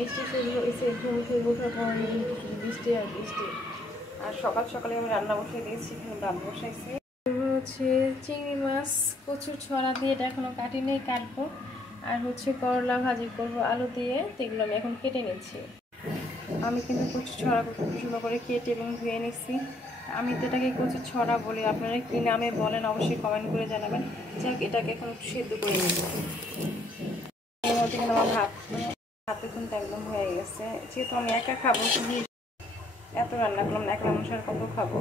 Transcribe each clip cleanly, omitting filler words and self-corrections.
বৃষ্টি শুরু হয়েছে, ঘুম থেকে ওঠার পর বৃষ্টি আর বৃষ্টি। আর সকাল সকালে আমি রান্না বসিয়ে দিয়েছি, এখানে ভাত বসাইছি। হচ্ছে চিংড়ি মাছ কচুর ছড়া দিয়ে, এটা এখনো কাটিনি, কাটবো। আর হচ্ছে করলা ভাজি করব আলু দিয়ে, এগুলো আমি এখন কেটে নিচ্ছি। আমি কিন্তু কচুর ছড়া খুব সুন্দর করে কেটে এবং ধুয়ে নিচ্ছি। আমি তো এটাকে কচুর ছড়া বলি, আপনারা কি নামে বলেন অবশ্যই কমেন্ট করে জানাবেন। যাক, এটাকে এখন সেদ্ধ করে নেব। এর মধ্যে কিন্তু আমার ভাতে কিন্তু একদম হয়ে গেছে। যেহেতু আমি একা খাবো, এত রান্না করলাম না, একলা মানুষের কত খাবো।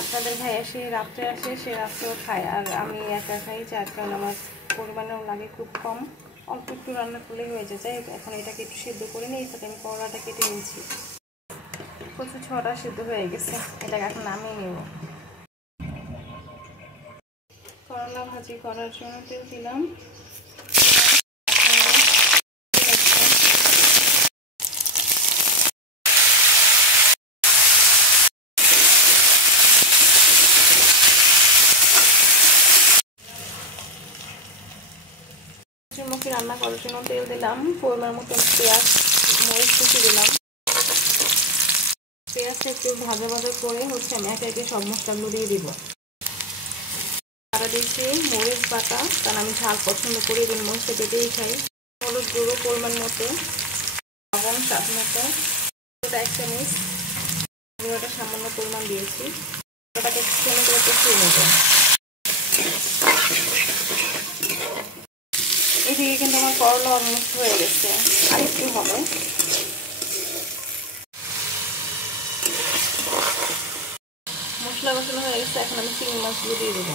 আপনাদের ভাই এসে রাত্রে আসে, সে রাত্রেও খায়, আর আমি একা খাই, যার কারণে আমার পরিমাণেও লাগে খুব কম। অল্প একটু রান্না করলেই হয়ে যায়। এখন এটাকে একটু সেদ্ধ করে নিই, সাথে আমি করলাটা কেটে নিচ্ছি। কচু ছটা সেদ্ধ হয়ে গেছে, এটাকে এখন নামিয়ে নেব। করলা ভাজি করার জন্য তেল দিলাম। মুখে রান্না করার জন্য তেল দিলাম, পরিমাণ মতো পেঁয়াজ মরিচ কুচি দিলাম। পেঁয়াজটা একটু ভাজা ভাজা করে হচ্ছে আমি একে একে সব মশলাগুলো দিয়ে দিব। আদা দিচ্ছি, মরিচ বাটা, কারণ আমি ঝাল পছন্দ করি এবং মরিচটা বেটেই খাই। হলুদ গুঁড়ো পরিমাণ মতো, লবণ স্বাদ মতো, 1 চামচ, গুঁড়োটা সামান্য পরিমাণ দিয়েছি। এটাকে সুন্দর করে কষিয়ে নেব। এদিকে কিন্তু আমার করলা অলমোস্ট হয়ে গেছে, আর একটু হবে। মশলা কষানো হয়ে গেছে, এখন আমি চিংড়ি মাছগুলো দিয়ে দেবো।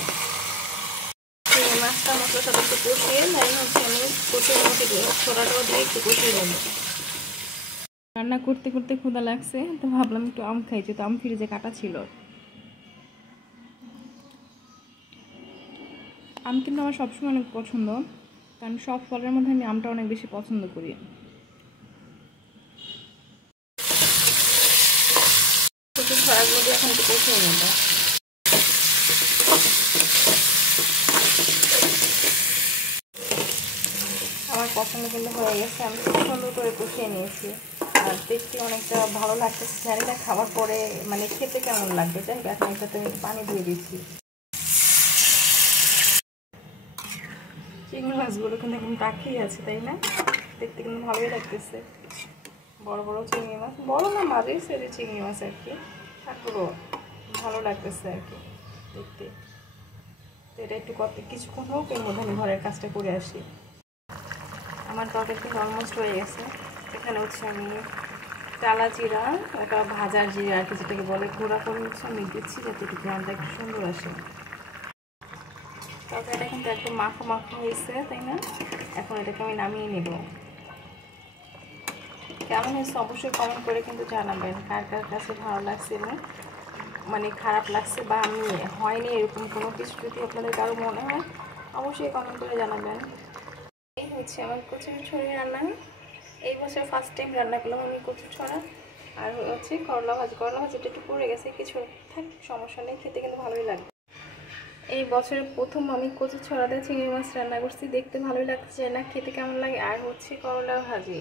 চিংড়ি মাছটা মশলার সাথে একটু কষিয়ে তাই হচ্ছে আমি কষিয়ে মতো দিয়ে ছোটাটাও দিয়ে একটু কষিয়ে নেব। রান্না করতে করতে ক্ষুধা লাগছে, তো ভাবলাম একটু আম খাই, যেহেতু আম ফ্রিজে কাটা ছিল। আম কিন্তু আমার সবসময় অনেক পছন্দ, কারণ সব ফলের মধ্যে আমি আমটা অনেক বেশি পছন্দ করি। কচুর ছড়াগুলো দিয়ে এখন একটু কষিয়ে নেব। আমার পছন্দ কিন্তু হয়ে গেছে, আমি খুব সুন্দর করে কষিয়ে নিয়েছি। আর দেখতে অনেকটা ভালো লাগতেছে, জানি না খাওয়ার পরে মানে খেতে কেমন লাগবে। যাই হোক, এখন এটাতে আমি পানি দিয়ে দিচ্ছি। চিংড়ি মাছগুলো কিন্তু এখন পাখিই আছে, তাই না? দেখতে কিন্তু ভালোই লাগতেছে। বড় বড় চিংড়ি মাছ, বড় না মাঝারি সাইজের চিংড়ি মাছ আর কি, তারপরও ভালো লাগতেছে আর কি দেখতে। তো এটা একটু কিছুক্ষণ হোক, এর মধ্যে আমি ঘরের কাজটা করে আসি। আমার তরকারি কিন্তু অলমোস্ট হয়ে গেছে। এখানে হচ্ছে আমি টালা জিরা, ওটা ভাজার জিরা আর কি, যেটাকে বলে গুঁড়া করে হচ্ছে আমি দিচ্ছি, যাতে একটু গ্রামটা একটু সুন্দর আসে। তরকারিটা কিন্তু একদম মাখা মাখা হয়েছে, তাই না? এখন এটাকে আমি নামিয়ে নেব। কেমন হয়েছে অবশ্যই কমেন্ট করে কিন্তু জানাবেন, কার কার কাছে ভালো লাগছে এবং মানে খারাপ লাগছে বা আমি হয়নি এরকম কোনো কিছু যদি আপনাদের কারো মনে হয় অবশ্যই কমেন্ট করে জানাবেন। এই হচ্ছে আমার কচুর ছড়ি রান্না। এই বছর ফার্স্ট টাইম রান্না করলাম আমি কচুর ছড়া। আর হচ্ছে করলা ভাজিটা একটু পড়ে গেছে, কিছু থাক, সমস্যা নেই, খেতে কিন্তু ভালোই লাগবে। এই বছরের প্রথম আমি কচুর ছড়া দিয়ে চিংড়ি মাছ রান্না করছি, দেখতে ভালোই লাগছে না, খেতে কেমন লাগে। আর হচ্ছে করলা ভাজি।